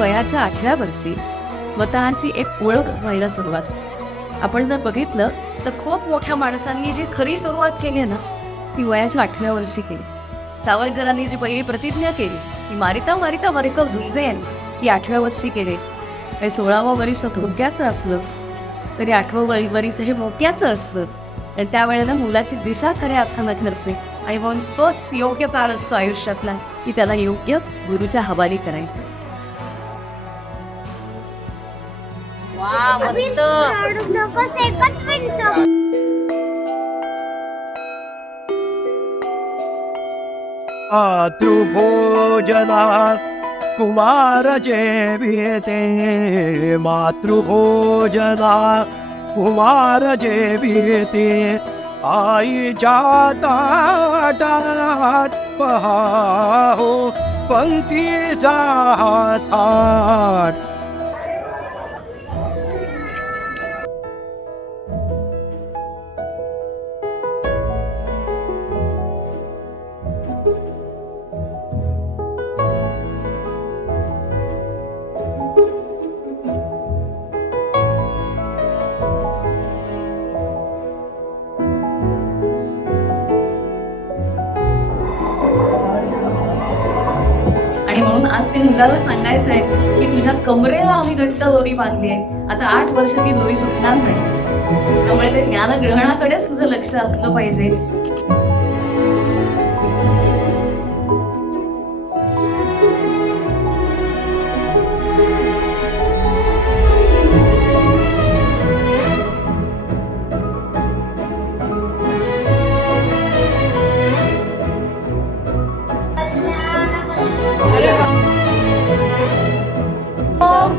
वयाच्या 8व्या वर्षी स्वतःची एक ओळख व्हायला सुरुवात. आपण जर बघितलं तर खूप मोठ्या माणसांनी जी खरी सुरुवात केली आहे ना, ती वयाच्या 8व्या वर्षी केली. सावरकरांनी जी पहिली प्रतिज्ञा केली ती मारिता मारिता मारिता झुंजेन, ती 8व्या वर्षी केली. काही 16वं वर्ष धोक्याचं असलं तरी 8वं वर्ष हे मोक्याचं असतं. आणि त्यावेळेला मुलाची दिशा खऱ्या अर्थानं ठरते. आणि म्हणून तोच योग्य काळ असतो आयुष्यातला की त्याला योग्य गुरुच्या हवाली करायचं. वा मस्त. एकच मिनिट. मातृभोजना कुमार जेविते, मातृभोजना कुमार जेविते. आईच्या ताटात पहाहो पंक्तीचा थाट. आणि म्हणून आज ते मुलाला सांगायचं आहे की तुझ्या कमरेला आम्ही घट्ट दोरी बांधली आहे. आता 8 वर्ष ती दोरी सुटणार नाही. त्यामुळे ते ज्ञानग्रहणाकडेच तुझं लक्ष असलं पाहिजे.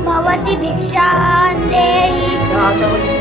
भवती भिक्षा देहि.